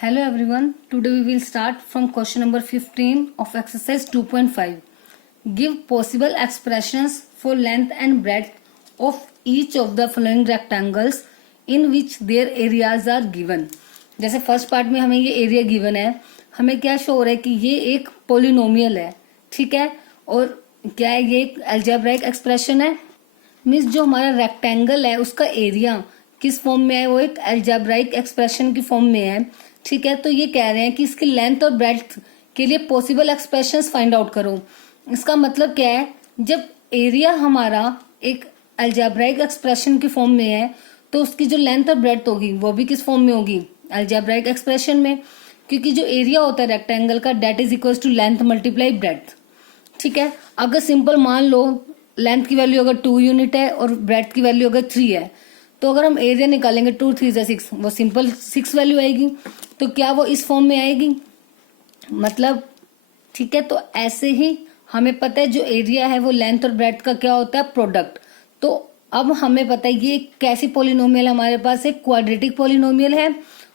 Hello everyone, today we will start from question number 15 of exercise 2.5. Give possible expressions for length and breadth of each of the following rectangles in which their areas are given. जैसे first part में हमें ये area given है, हमें क्या show हो रहा है कि ये एक पोलिनोमियल है, ठीक है, और क्या है ये एक अलजेब्राइक एक्सप्रेशन है। मीन्स जो हमारा रेक्टेंगल है उसका एरिया किस फॉर्म में है, वो एक अलजेब्राइक एक्सप्रेशन की फॉर्म में है, ठीक है। तो ये कह रहे हैं कि इसकी लेंथ और ब्रेड्थ के लिए पॉसिबल एक्सप्रेशंस फाइंड आउट करो। इसका मतलब क्या है, जब एरिया हमारा एक अलजेब्राइक एक्सप्रेशन की फॉर्म में है तो उसकी जो लेंथ और ब्रेड्थ होगी वो भी किस फॉर्म में होगी, अलजेब्राइक एक्सप्रेशन में, क्योंकि जो एरिया होता है रेक्टेंगल का that is equal to length multiply breadth, ठीक है। अगर सिंपल मान लो लेंथ की वैल्यू अगर 2 यूनिट है और ब्रेड्थ की वैल्यू अगर 3 है, तो अगर हम एरिया निकालेंगे 2 3 6, वो सिंपल 6 वैल्यू आएगी। तो क्या वो इस फॉर्म में आएगी, मतलब, ठीक है। तो ऐसे ही हमें पता है जो एरिया है वो लेंथ और ब्रेड्थ का क्या होता है, प्रोडक्ट। तो अब हमें पता है ये कैसी पोलिनोमियल हमारे पास एक क्वाड्रेटिक पोलिनोमियल है।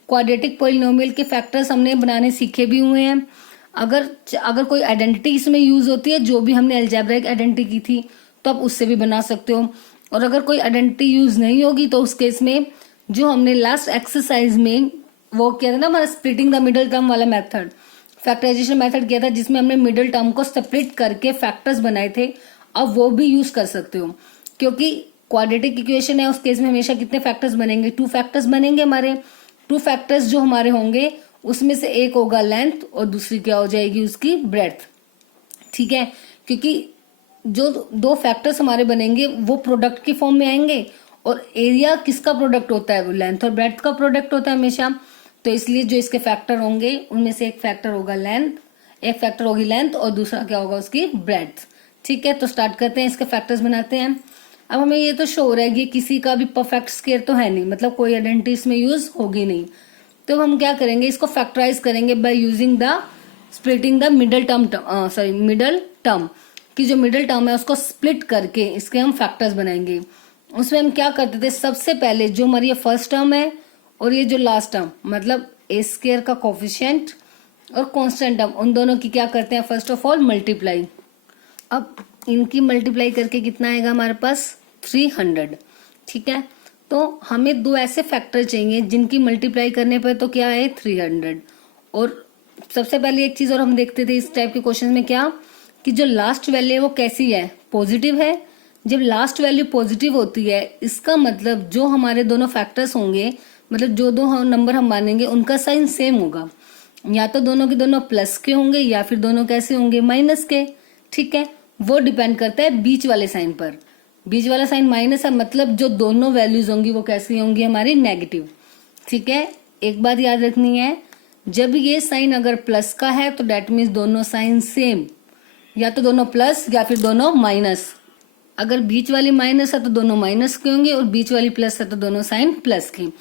क्वाड्रेटिक पोलिनोमियल के फैक्टर्स हमने बनाने सीखे भी हुए हैं। अगर कोई आइडेंटिटी इसमें यूज होती है, जो भी हमने अलजेब्राइक आइडेंटिटी की थी, तो आप उससे भी बना सकते हो। और अगर कोई आइडेंटिटी यूज नहीं होगी तो उस केस में जो हमने लास्ट एक्सरसाइज में वो किया था ना, हमारा स्प्लिटिंग द मिडिल टर्म वाला मेथड, फैक्टराइजेशन मेथड किया था, जिसमें हमने मिडिल टर्म को सेपरेट करके फैक्टर्स बनाए थे, अब वो भी यूज कर सकते हो। क्योंकि क्वाड्रेटिक इक्वेशन है, उस केस में हमेशा कितने फैक्टर्स बनेंगे, 2 फैक्टर्स बनेंगे हमारे। 2 फैक्टर्स जो हमारे होंगे उसमें से एक होगा लेंथ और दूसरी क्या हो जाएगी, उसकी ब्रेड्थ, ठीक है। क्योंकि जो 2 फैक्टर्स हमारे बनेंगे वो प्रोडक्ट की फॉर्म में आएंगे, और एरिया किसका प्रोडक्ट होता है, वो लेंथ और ब्रेड्थ का प्रोडक्ट होता है हमेशा। तो इसलिए जो इसके फैक्टर होंगे उनमें से एक फैक्टर होगा लेंथ, एक फैक्टर होगी लेंथ और दूसरा क्या होगा, उसकी ब्रेड्थ, ठीक है। तो स्टार्ट करते हैं, इसके फैक्टर्स बनाते हैं। अब हमें ये तो शो हो रहा है कि किसी का भी परफेक्ट स्क्वायर तो है नहीं, मतलब कोई आइडेंटिटी इसमें यूज होगी नहीं। तो हम क्या करेंगे, इसको फैक्टराइज करेंगे by using the splitting the middle term की जो मिडिल टर्म है उसको स्प्लिट करके इसके हम फैक्टर्स बनाएंगे। उसमें हम क्या करते थे, सबसे पहले जो हमारी ये फर्स्ट टर्म है और ये जो लास्ट टर्म, मतलब ए स्क्वायर का कोफिशिएंट और कांस्टेंट टर्म, उन दोनों की क्या करते हैं, फर्स्ट ऑफ ऑल मल्टीप्लाई। अब इनकी मल्टीप्लाई करके कितना आएगा हमारे पास, 300, ठीक है। तो हमें 2 ऐसे फैक्टर चाहिए जिनकी मल्टीप्लाई करने पर तो क्या है, 300। और सबसे पहले एक चीज और हम देखते थे इस टाइप के क्वेश्चन में, क्या कि जो लास्ट वैल्यू है वो कैसी है, पॉजिटिव है। जब लास्ट वैल्यू पॉजिटिव होती है इसका मतलब जो हमारे दोनों फैक्टर्स होंगे, मतलब जो 2 नंबर हम मानेंगे उनका साइन सेम होगा, या तो दोनों के दोनों प्लस के होंगे या फिर दोनों कैसे होंगे, माइनस के, ठीक है। वो डिपेंड करता है बीच वाले साइन पर। बीच वाला साइन माइनस है, मतलब जो दोनों वैल्यूज होंगी वो कैसी होंगी, हमारी नेगेटिव, ठीक है। एक बात याद रखनी है, जब ये साइन अगर प्लस का है तो डेट मीन्स दोनों साइन सेम, या तो दोनों प्लस या फिर दोनों माइनस। अगर बीच वाली माइनस है तो दोनों माइनस के होंगे, और बीच वाली प्लस है तो दोनों साइन प्लस की।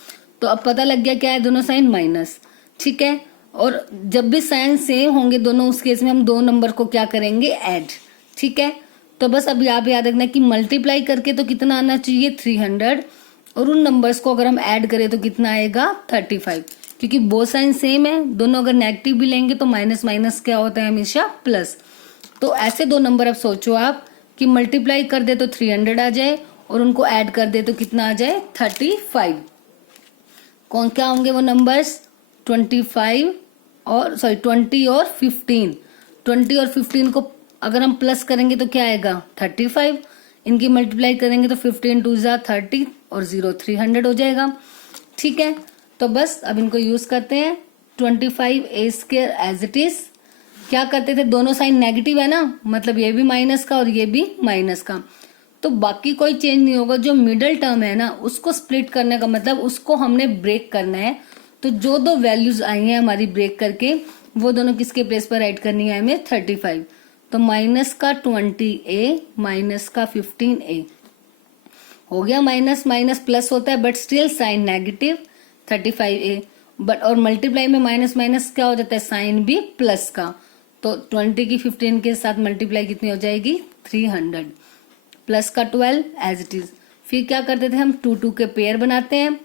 तो अब पता लग गया क्या है, दोनों साइन माइनस, ठीक है। और जब भी साइन सेम होंगे दोनों, उस केस में हम 2 नंबर को क्या करेंगे, ऐड, ठीक है। तो बस अब यहाँ पे याद रखना कि मल्टीप्लाई करके तो कितना आना चाहिए, 300, और उन नंबर्स को अगर हम ऐड करें तो कितना आएगा, 35, क्योंकि वो साइन सेम है। दोनों अगर नेगेटिव भी लेंगे तो माइनस माइनस क्या होता है, हमेशा प्लस। तो ऐसे 2 नंबर अब सोचो आप कि मल्टीप्लाई कर दे तो 300 आ जाए और उनको ऐड कर दे तो कितना आ जाए, 35। कौन क्या होंगे वो नंबर्स, 20 और 15। 20 और 15 को अगर हम प्लस करेंगे तो क्या आएगा, 35। इनकी मल्टीप्लाई करेंगे तो 15 2 जा 30 और 0 300 हो जाएगा, ठीक है। तो बस अब इनको यूज करते हैं। 25 ए स्क्वायर एज इट इज, क्या करते थे, दोनों साइन नेगेटिव है ना, मतलब ये भी माइनस का और ये भी माइनस का, तो बाकी कोई चेंज नहीं होगा। जो मिडिल टर्म है ना उसको स्प्लिट करने का मतलब उसको हमने ब्रेक करना है। तो जो 2 वैल्यूज आई हैं हमारी ब्रेक करके, वो दोनों किसके प्लेस पर राइट करनी है हमें, 35। तो माइनस का 20a माइनस का 15a हो गया। माइनस माइनस प्लस होता है but still sign negative, 35a। But और मल्टीप्लाई में माइनस माइनस क्या हो जाता है, साइन भी प्लस का। तो 20 की 15 के साथ मल्टीप्लाई कितनी हो जाएगी, 300, प्लस का 12 एज इट इज। फिर क्या करते थे हम, 2 2 के पेयर बनाते हैं,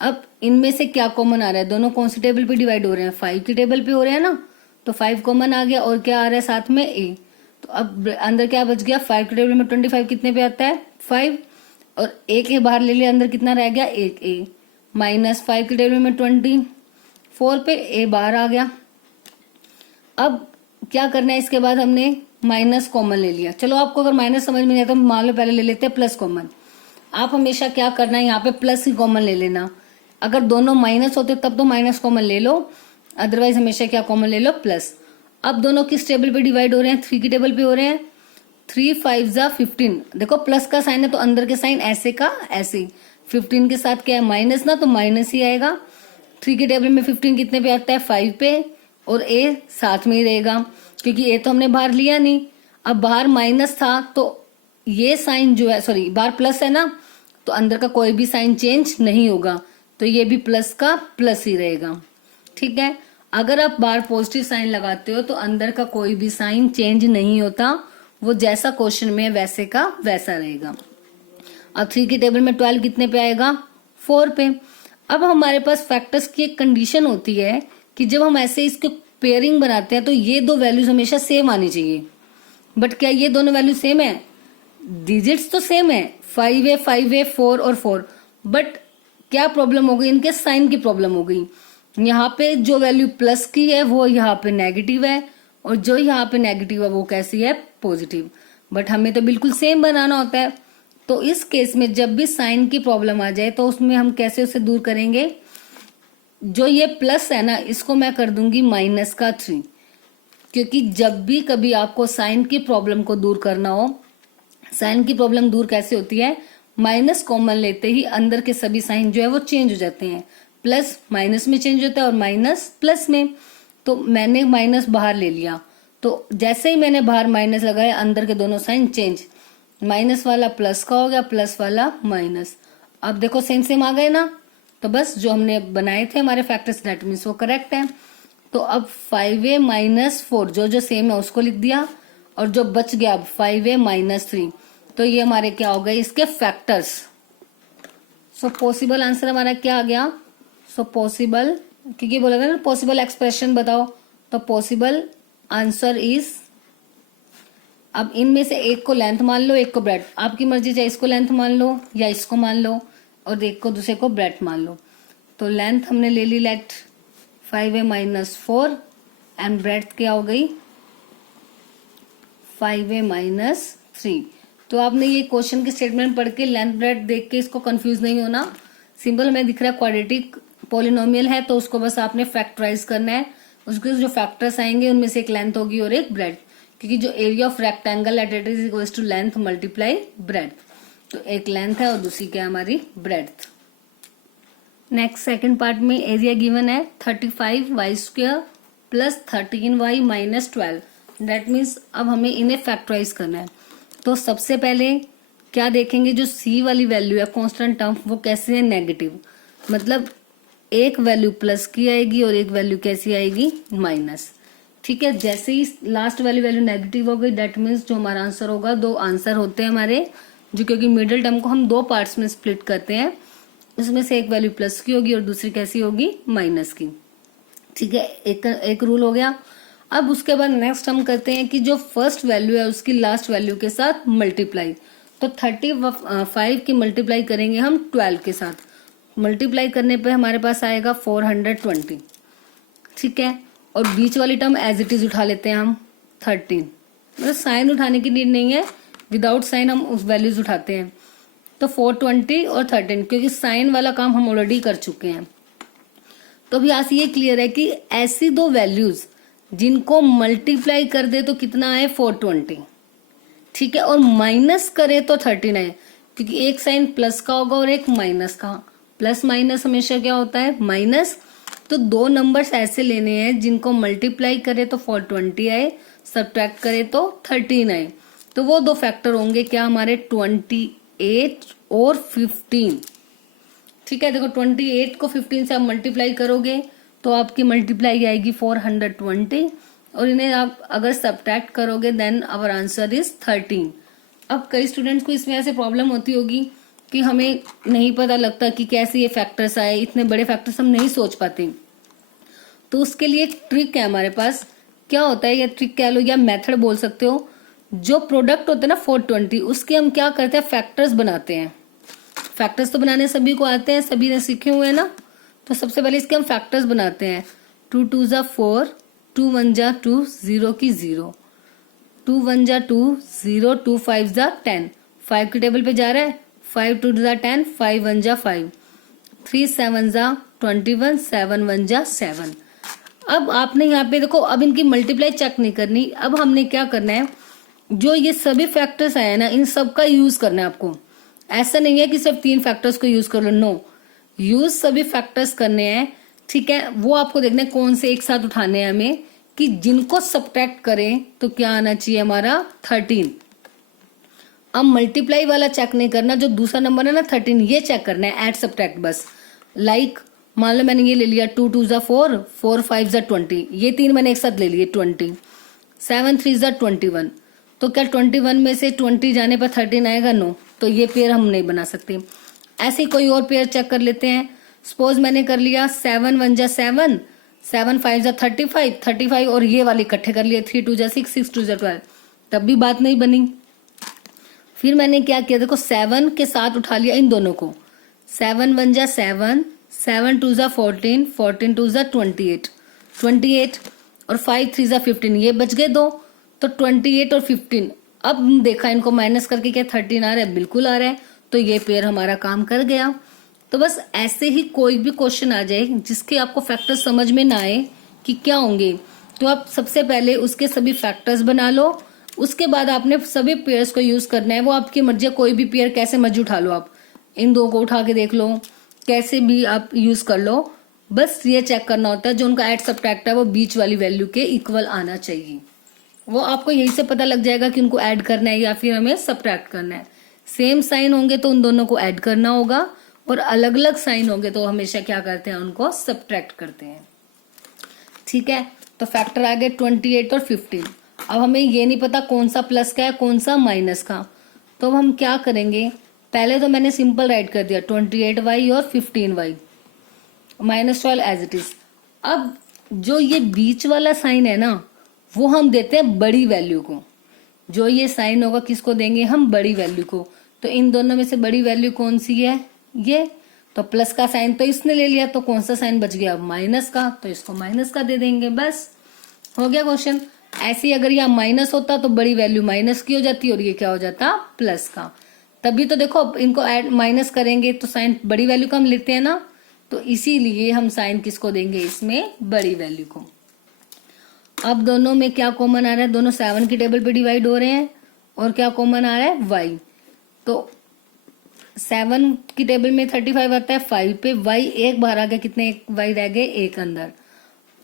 अब इनमें से क्या कॉमन आ रहा है, दोनों कौन सी टेबल पे डिवाइड हो रहे हैं, 5 की टेबल पे हो रहे हैं ना, तो 5 कॉमन आ गया और क्या आ रहा है साथ में a। तो अब अंदर क्या बच गया, 5 की टेबल में 25 कितने पे आता है 5, और a के बाहर ले लिया, अंदर कितना रह गया 1a, माइनस 5 की टेबल में 24 पे a बाहर आ गया। अब क्या करना है, इसके बाद हमने माइनस कॉमन ले लिया। चलो आपको अगर माइनस समझ में नहीं आता, मान लो पहले ले लेते हैं प्लस कॉमन। आप हमेशा क्या करना है, यहाँ पे प्लस ही कॉमन ले लेना। अगर दोनों माइनस होते तब तो माइनस कॉमन ले लो, अदरवाइज हमेशा क्या कॉमन ले लो, प्लस। अब दोनों किस टेबल पे डिवाइड हो रहे हैं, 3 की टेबल पे हो रहे हैं। 3 5 जा 15, देखो प्लस का साइन है तो अंदर के साइन ऐसे का ऐसे, 15 के साथ क्या है माइनस ना, तो माइनस ही आएगा। 3 की टेबल में 15 कितने पे आता है 5 पे, और a साथ में ही रहेगा क्योंकि a तो हमने बाहर लिया नहीं। अब बाहर माइनस था तो ये साइन जो है, सॉरी बाहर प्लस है ना, तो अंदर का कोई भी साइन चेंज नहीं होगा, तो ये भी प्लस का प्लस ही रहेगा। ठीक है, अगर आप बाहर पॉजिटिव साइन लगाते हो तो अंदर का कोई भी साइन चेंज नहीं होता, वो जैसा क्वेश्चन में वैसे का वैसा रहेगा। अब 3 की टेबल में 12 कितने पे आएगा 4 पे। अब हमारे पास फैक्टर्स की एक कंडीशन होती है कि जब हम ऐसे इसके पेयरिंग बनाते हैं तो ये दो वैल्यूज हमेशा सेम आनी चाहिए। बट क्या ये दोनों वैल्यू सेम है, डिजिट्स तो सेम है, 5 है 4 और 4, बट क्या प्रॉब्लम हो गई, इनके साइन की प्रॉब्लम हो गई। यहाँ पे जो वैल्यू प्लस की है वो यहाँ पे नेगेटिव है, और जो यहाँ पे नेगेटिव है वो कैसी है पॉजिटिव। बट हमें तो बिल्कुल सेम बनाना होता है, तो इस केस में जब भी साइन की प्रॉब्लम आ जाए तो उसमें हम कैसे उसे दूर करेंगे, जो ये प्लस है ना इसको मैं कर दूंगी माइनस का 3, क्योंकि जब भी कभी आपको साइन की प्रॉब्लम को दूर करना हो, साइन की प्रॉब्लम दूर कैसे होती है, माइनस कॉमन लेते ही अंदर के सभी साइन जो है वो चेंज हो जाते हैं। प्लस माइनस में चेंज होता है और माइनस प्लस में। तो मैंने माइनस बाहर ले लिया, तो जैसे ही मैंने बाहर माइनस लगाया अंदर के दोनों साइन चेंज, माइनस वाला प्लस का हो गया, प्लस वाला माइनस। अब देखो सेम सेम आ गए ना, तो बस जो हमने बनाए थे हमारे फैक्टर्स दैट मीन्स वो करेक्ट है। तो अब 5a माइनस 4 जो जो सेम है उसको लिख दिया, और जो बच गया अब 5a माइनस 3, तो ये हमारे क्या हो गए इसके फैक्टर्स। सो पॉसिबल आंसर हमारा क्या आ गया, सो पॉसिबल, क्योंकि बोला था ना पॉसिबल एक्सप्रेशन बताओ, तो पॉसिबल आंसर इज, अब इनमें से एक को लेंथ मान लो, एक को ब्रेड, आपकी मर्जी, चाहे इसको लेंथ मान लो या इसको मान लो, और एक को दूसरे को ब्रेड मान लो। तो लेंथ हमने ले ली let 5a minus 4, and breadth क्या हो गई 5a माइनस 3। तो आपने ये क्वेश्चन की स्टेटमेंट पढ़ के लेंथ ब्रेड देख के इसको कंफ्यूज नहीं होना। सिंपल हमें दिख रहा है क्वाड्रेटिक पॉलिनोमियल है, तो उसको बस आपने फैक्टराइज करना है। उसके जो फैक्टर्स आएंगे उनमें से एक लेंथ होगी और एक ब्रेड, क्योंकि जो area of rectangle at it is equals to length multiply breadth. तो एक लेंथ है और दूसरी क्या हमारी ब्रेड्थ। नेक्स्ट सेकंड पार्ट में एरिया गिवन है 35y square plus 13y minus 12, that means अब हमें इन्हें फैक्टराइज करना है। तो सबसे पहले क्या देखेंगे, जो c वाली वैल्यू है कांस्टेंट टर्म वो कैसे है नेगेटिव, मतलब एक वैल्यू प्लस की आएगी और एक वैल्यू कैसी आएगी माइनस। ठीक है, जैसे ही लास्ट वाली वैल्यू नेगेटिव हो गई दैट मीन्स जो हमारा आंसर होगा, दो आंसर होते हैं हमारे, जो क्योंकि मिडिल टर्म को हम दो पार्ट्स में स्प्लिट करते हैं, उसमें से एक वैल्यू प्लस की होगी और दूसरी कैसी होगी माइनस की। ठीक है, एक रूल हो गया। अब उसके बाद नेक्स्ट हम करते हैं कि जो फर्स्ट वैल्यू है उसकी लास्ट वैल्यू के साथ मल्टीप्लाई। तो 35 की मल्टीप्लाई करेंगे हम 12 के साथ, मल्टीप्लाई करने पे हमारे पास आएगा 420। ठीक है, और बीच वाली टर्म एज इट इज उठा लेते हैं हम 13, मतलब साइन उठाने की नीड नहीं है, विदाउट साइन हम उस वैल्यूज उठाते हैं। तो 420 और 13, क्योंकि साइन वाला काम हम ऑलरेडी कर चुके हैं। तो अभी यहाँ से ये क्लियर है कि ऐसी दो वैल्यूज जिनको मल्टीप्लाई कर दे तो कितना आए 420, ठीक है, और माइनस करे तो 13 आए, क्योंकि एक साइन प्लस का होगा और एक माइनस का। प्लस माइनस हमेशा क्या होता है माइनस। तो दो नंबर्स ऐसे लेने हैं जिनको मल्टीप्लाई करे तो 420 आए, सब्ट्रैक्ट करे तो 13 आए। तो वो दो फैक्टर होंगे क्या हमारे 28 और 15। ठीक है, देखो 28 को 15 से आप मल्टीप्लाई करोगे तो आपकी मल्टीप्लाई आएगी 420, और इन्हें आप अगर सब्ट्रैक्ट करोगे देन आवर आंसर इज 13। अब कई स्टूडेंट्स को इसमें ऐसे प्रॉब्लम होती होगी कि हमें नहीं पता लगता कि कैसे ये फैक्टर्स आए, इतने बड़े फैक्टर्स हम नहीं सोच पाते। तो उसके लिए एक ट्रिक है हमारे पास। क्या होता है, या ट्रिक कह लो या मेथड बोल सकते हो। जो प्रोडक्ट होता है ना 420, उसके हम क्या करते हैं, फैक्टर्स बनाते हैं। फैक्टर्स तो बनाने सभी को आते हैं, सभी ने सीखे हुए हैं ना। तो सबसे पहले इसके हम फैक्टर्स बनाते हैं। 2 2 जा 4, 2 1 जा 2, 0 की 0, 2 1 जा 2, 0, 2 5 जा 10, 5 की टेबल पे जा रहा है, 5 2 जा 10, 5 1 जा 5, 3 7 जा 21, 7 1 जा 7। अब आपने यहाँ पे देखो, अब इनकी मल्टीप्लाई चेक नहीं करनी। अब हमने क्या करना है, जो ये सभी फैक्टर्स आए ना, इन सब का यूज करना है आपको। ऐसा नहीं है कि सिर्फ 3 फैक्टर्स को यूज कर लो, नो, यूज सभी फैक्टर्स करने हैं। ठीक है, वो आपको देखना है कौन से एक साथ उठाने हैं हमें, कि जिनको सब्ट्रैक्ट करें तो क्या आना चाहिए हमारा 13। अब मल्टीप्लाई वाला चेक नहीं करना, जो दूसरा नंबर है ना 13, ये चेक करना है, ऐड सब्ट्रैक्ट बस। लाइक मान लो मैंने ये ले लिया 2 2 जा 4, 4 5 जा 20, ये 3 मैंने एक साथ ले लिए 20, 7 3 जा 21। तो क्या 21 में से 20 जाने पर 13 आएगा? नो। तो ये पेयर हम नहीं बना सकते। ऐसे ही कोई और पेयर चेक कर लेते हैं। सपोज मैंने कर लिया 7 1 जा 7, 7 5 जा 35, 35 और ये वाले इकट्ठे कर लिए, 3 2 जा 6, 6 2 जा 12, तब भी बात नहीं बनी। फिर मैंने क्या किया, देखो 7 के साथ उठा लिया इन दोनों को, 7 1 जा 7, 7 2 जा 14, 14 2 जा 28, 28 और 5 3 जा 15, ये बच गए दो। तो 28 और 15, अब देखा इनको माइनस करके क्या 13 आ रहा है? बिल्कुल आ रहा है। तो ये पेयर हमारा काम कर गया। तो बस ऐसे ही कोई भी क्वेश्चन आ जाए जिसके आपको फैक्टर्स समझ में ना आए कि क्या होंगे, तो आप सबसे पहले उसके सभी फैक्टर्स बना लो। उसके बाद आपने सभी पेयर्स को यूज करना है। वो आपकी मर्जी है, कोई भी पेयर कैसे मर्जी उठा लो, आप इन दो को उठा के देख लो, कैसे भी आप यूज कर लो। बस ये चेक करना होता है जो उनका एड सब्ट्रैक्ट है वो बीच वाली वैल्यू के इक्वल आना चाहिए। वो आपको यही से पता लग जाएगा कि उनको ऐड करना है या फिर हमें सब्ट्रैक्ट करना है। सेम साइन होंगे तो उन दोनों को ऐड करना होगा, और अलग अलग साइन होंगे तो हमेशा क्या करते हैं, उनको सब्ट्रैक्ट करते हैं। ठीक है, तो फैक्टर आ गए 28 और 15। अब हमें ये नहीं पता कौन सा प्लस का है कौन सा माइनस का, तो अब हम क्या करेंगे, पहले तो मैंने सिंपल राइट कर दिया 28y और 15y, -12 एज इट इज। अब जो ये बीच वाला साइन है ना, वो हम देते हैं बड़ी वैल्यू को। जो ये साइन होगा किसको देंगे हम, बड़ी वैल्यू को। तो इन दोनों में से बड़ी वैल्यू कौन सी है, ये। तो प्लस का साइन तो इसने ले लिया, तो कौन सा साइन बच गया, माइनस का, तो इसको माइनस का दे देंगे, बस हो गया क्वेश्चन। ऐसे ही अगर यहाँ माइनस होता तो बड़ी वैल्यू माइनस की हो जाती और ये क्या हो जाता, प्लस का। तभी तो देखो इनको ऐड माइनस करेंगे तो साइन बड़ी वैल्यू का हम लेते हैं ना, तो इसीलिए हम साइन किसको देंगे, इसमें बड़ी वैल्यू को। अब दोनों में क्या कॉमन आ रहा है, दोनों 7 की टेबल पे डिवाइड हो रहे हैं, और क्या कॉमन आ रहा है, y। तो 7 की टेबल में 35 आता है, 5 पे y एक बाहर आ गया, कितने y रह गए, एक अंदर,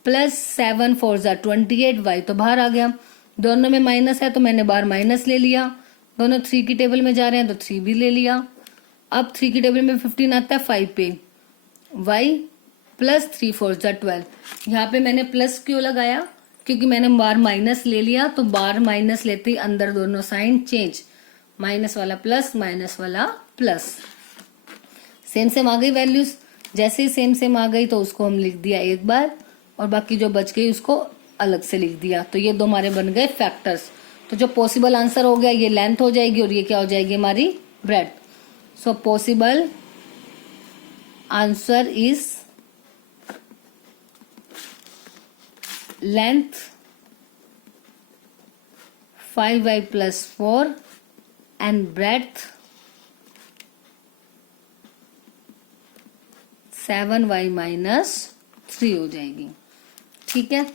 प्लस 7 4 जा 28, y तो बाहर आ गया। दोनों में माइनस है तो मैंने बाहर माइनस ले लिया। दोनों 3 की टेबल में जा रहे हैं तो 3 भी ले लिया। अब 3 की टेबल में 15 आता है, 5 पे y प्लस 3 4 जा 12। यहाँ पे मैंने प्लस क्यों लगाया, क्योंकि मैंने बार माइनस ले लिया, तो बार माइनस लेते ही अंदर दोनों साइन चेंज, माइनस वाला प्लस, माइनस वाला प्लस। सेम सेम आ गई वैल्यूज। जैसे ही सेम सेम आ गई तो उसको हम लिख दिया एक बार, और बाकी जो बच गई उसको अलग से लिख दिया। तो ये दो हमारे बन गए फैक्टर्स। तो जो पॉसिबल आंसर हो गया ये लेंथ हो जाएगी, और ये क्या हो जाएगी हमारी, breadth. So possible answer is length 5y plus 4 and breadth 7y minus 3 हो जाएगी। ठीक है,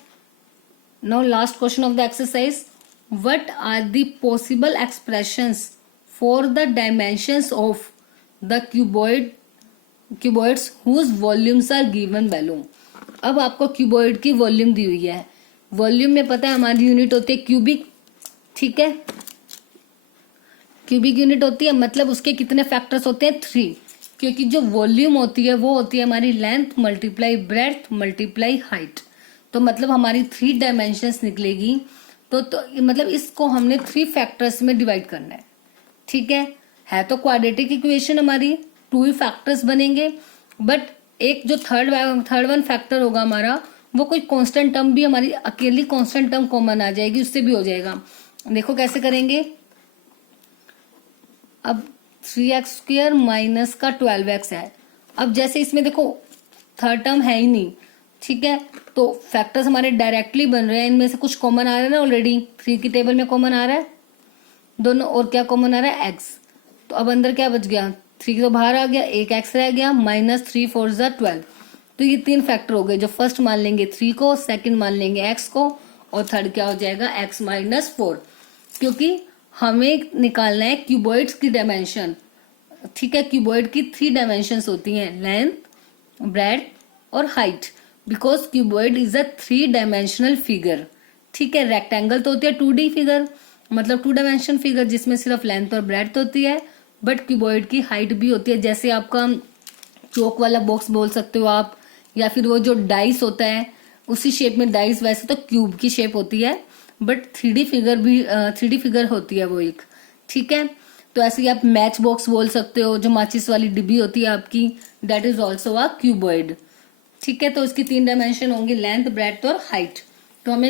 now last question of the exercise, what are the possible expressions for the dimensions of the cuboids whose volumes are given below. अब आपको cuboid की volume दी हुई है। Volume में पता है हमारी यूनिट होती है क्यूबिक। ठीक है, क्यूबिक यूनिट होती है, मतलब उसके कितने फैक्टर्स होते हैं, 3। क्योंकि जो वॉल्यूम होती है वो होती है हमारी length multiply breadth multiply height. तो मतलब हमारी 3 डायमेंशंस निकलेगी। तो मतलब इसको हमने 3 फैक्टर्स में डिवाइड करना है। ठीक है, है तो क्वाड्रेटिक इक्वेशन हमारी, 2 ही फैक्टर्स बनेंगे, बट एक जो थर्ड वन फैक्टर होगा हमारा, वो कोई कांस्टेंट टर्म भी हमारी अकेली कांस्टेंट टर्म कॉमन आ जाएगी, उससे भी हो जाएगा। देखो कैसे करेंगे। अब 3x² माइनस का 12x है। अब जैसे इसमें देखो थर्ड टर्म है ही नहीं, ठीक है, तो फैक्टर्स हमारे डायरेक्टली बन रहे हैं, इनमें से कुछ कॉमन आ रहा है ना, ऑलरेडी 3 की टेबल में कॉमन आ रहा है दोनों, और क्या कॉमन आ रहा है, x। तो अब अंदर क्या बच गया, 3 तो बाहर आ गया, एक x रह गया, -3 4 12। तो ये 3 फैक्टर हो गए, जो फर्स्ट मान लेंगे 3 को, सेकंड मान लेंगे x को, और थर्ड क्या हो जाएगा, x -4, क्योंकि हमें निकालना है क्यूबॉइड्स की डायमेंशन। ठीक है, क्यूबॉइड की 3 डायमेंशंस होती हैं, लेंथ, ब्रेड्थ और height, because cuboid is a 3 dimensional figure. ठीक है, रेक्टेंगल तो होती है 2D फिगर, मतलब 2 डायमेंशन फिगर जिसमें सिर्फ लेंथ और ब्रेड्थ होती है, बट क्यूबॉइड की हाइट भी होती है, जैसे आपका चौक वाला बॉक्स बोल सकते हो आप, या फिर वो जो डाइस होता है उसी शेप में डाइस, वैसे तो क्यूब की शेप होती है, बट 3D फिगर भी 3D फिगर होती है वो एक। ठीक है, तो ऐसे ही आप मैच बॉक्स बोल सकते हो, जो माचिस वाली डिब्बी होती है आपकी, that is also a cuboid. ठीक है, तो इसकी 3 डायमेंशन होंगी, लेंथ, ब्रेड्थ और हाइट। तो हमें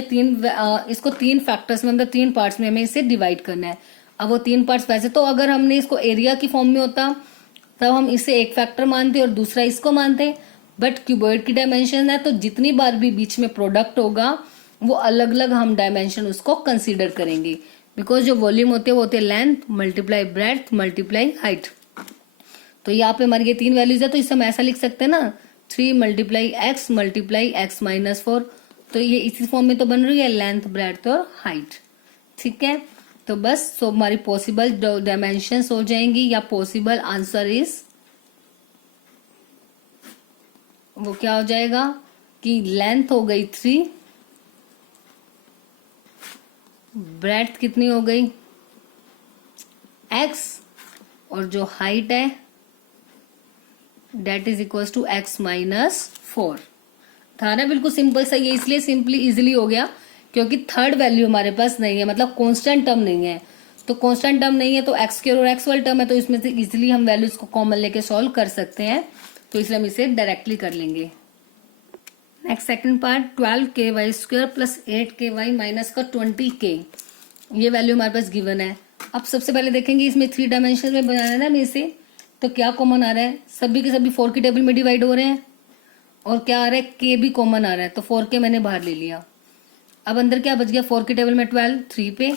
इसको 3 फैक्टर्स में, मतलब 3 पार्ट्स में हमें इसे डिवाइड करना है। अब वो 3 पार्ट्स, वैसे तो अगर हमने इसको एरिया की फॉर्म में होता तब हम इसे एक फैक्टर मानते और दूसरा इसको मानते, बट क्यूबॉइड की डायमेंशन है तो जितनी बार भी बीच में प्रोडक्ट होगा वो अलग अलग हम डायमेंशन उसको कंसीडर करेंगे, बिकॉज जो वॉल्यूम होते हैं वो होते हैं length multiply breadth multiply height. तो यहाँ पे हमारी ये 3 वैल्यूज है, तो इसे हम ऐसा लिख सकते हैं ना, 3 × x मल्टीप्लाई x -4। तो ये इसी फॉर्म में तो बन रही है, लेंथ, ब्रेड्थ और हाइट। ठीक है, तो बस सो हमारी पॉसिबल डायमेंशंस हो जाएंगी, या पॉसिबल आंसर इज, वो क्या हो जाएगा कि लेंथ हो गई 3, ब्रेड्थ कितनी हो गई x, और जो हाइट है that is equal to x -4। था ना, बिल्कुल सिंपल सा, ये इसलिए सिंपली इजिली हो गया क्योंकि थर्ड वैल्यू हमारे पास नहीं है, मतलब कांस्टेंट टर्म नहीं है। तो कांस्टेंट टर्म नहीं है तो x² और x वाला टर्म है, तो इसमें से इजिली हम वैल्यूज को कॉमन लेके सॉल्व कर सकते हैं, तो इसलिए हम इसे डायरेक्टली कर लेंगे। Next second part, 12ky² plus 8ky minus का 20k, ये वैल्यू हमारे पास गिवन है। अब सबसे पहले देखेंगे इसमें 3 डायमेंशन में बनाना है ना हमें इसे, तो क्या कॉमन आ रहा है, सभी के सभी 4 की टेबल में डिवाइड हो रहे हैं, और क्या आ रहा है, k भी कॉमन आ रहा है, तो 4k मैंने बाहर ले लिया। अब अंदर क्या बच गया, 4 की टेबल में 12, 3 पे,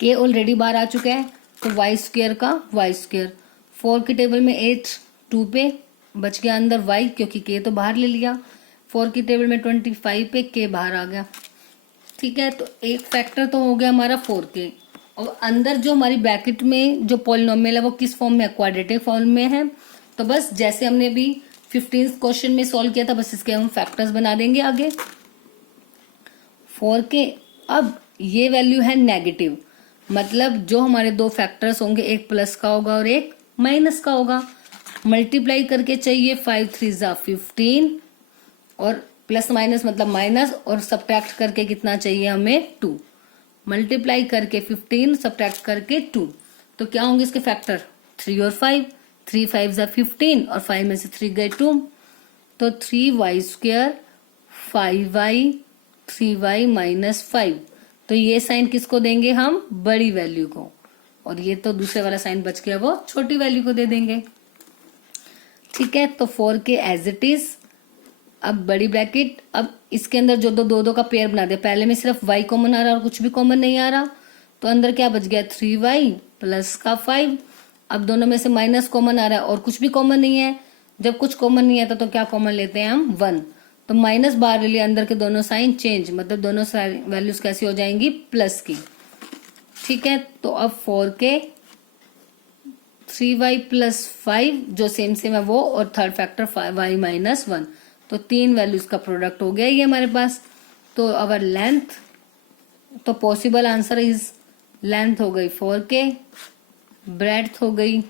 k ऑलरेडी बाहर आ चुका है, तो y² का y², 4 की टेबल में 8, 2 पे बच गया अंदर y, क्योंकि k तो बाहर ले लिया, 4 की टेबल में 25 पे k बाहर आ गया। ठीक है, तो एक फैक्टर तो हो गया हमारा 4k, और अंदर जो हमारी ब्रैकेट में जो पॉलिनोमियल है वो किस फॉर्म में है, क्वाड्रेटिक फॉर्म में है। तो बस जैसे हमने अभी 15th क्वेश्चन में सॉल्व किया था, बस इसके हम फैक्टर्स बना देंगे आगे। 4k, अब ये वैल्यू है नेगेटिव, मतलब जो हमारे 2 फैक्टर्स होंगे, एक प्लस का होगा और एक माइनस का होगा। मल्टीप्लाई करके चाहिए 5 3 15, और प्लस माइनस मतलब माइनस, और सब्ट्रैक्ट करके कितना चाहिए हमें, 2। मल्टीप्लाई करके 15, सब्ट्रैक्ट करके 2, तो क्या होंगे इसके फैक्टर, 3 और 5, 3 5 15, और 5 में से 3 गए 2, तो 3y², 5y, 3y -5। तो ये साइन किसको देंगे हम, बड़ी वैल्यू को, और ये तो दूसरे वाला साइन बच गया वो छोटी वैल्यू को दे देंगे। ठीक है, तो 4k एज इट इज। अब बड़ी ब्रैकेट, अब इसके अंदर जो दो का पेयर बना दे, पहले में सिर्फ y कॉमन आ रहा और कुछ भी कॉमन नहीं आ रहा, तो अंदर क्या बच गया, 3y प्लस का 5। अब दोनों में से माइनस कॉमन आ रहा है और कुछ भी कॉमन नहीं है, जब कुछ कॉमन नहीं आता तो क्या कॉमन लेते हैं हम, 1, तो माइनस बाहर ले लिया, अंदर के दोनों साइन चेंज, मतलब दोनों वैल्यूज कैसी हो जाएंगी, प्लस की। ठीक है, तो अब 4k, 3y प्लस 5 जो सेम है वो, और थर्ड फैक्टर y -1, तो 3 वैल्यूज का प्रोडक्ट हो गया ये हमारे पास। तो अवर लेंथ, तो पॉसिबल आंसर इज, लेंथ हो गई 4k, ब्रेड्थ हो गई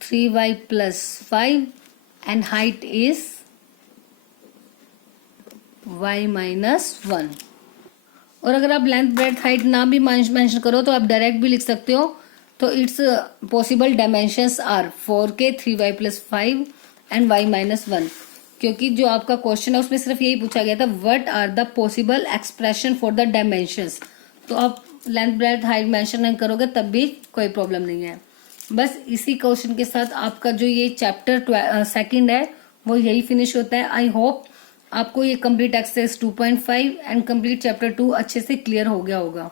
3y plus 5, and height is y -1। और अगर आप लेंथ ब्रेड्थ हाइट ना भी मेंशन करो तो आप डायरेक्ट भी लिख सकते हो। तो it's possible dimensions are 4k 3y + 5 and y - 1, क्योंकि जो आपका क्वेश्चन है उसमें सिर्फ यही पूछा गया था what are the possible expression for the dimensions. तो आप लेंथ ब्रेड्थ हाइट मेंशन नहीं करोगे तब भी कोई प्रॉब्लम नहीं है। बस इसी क्वेश्चन के साथ आपका जो ये चैप्टर सेकंड है वो यही फिनिश होता है। आई होप आपको ये complete exercise 2.5 and complete chapter 2 अच्छे से क्लियर हो गया होगा।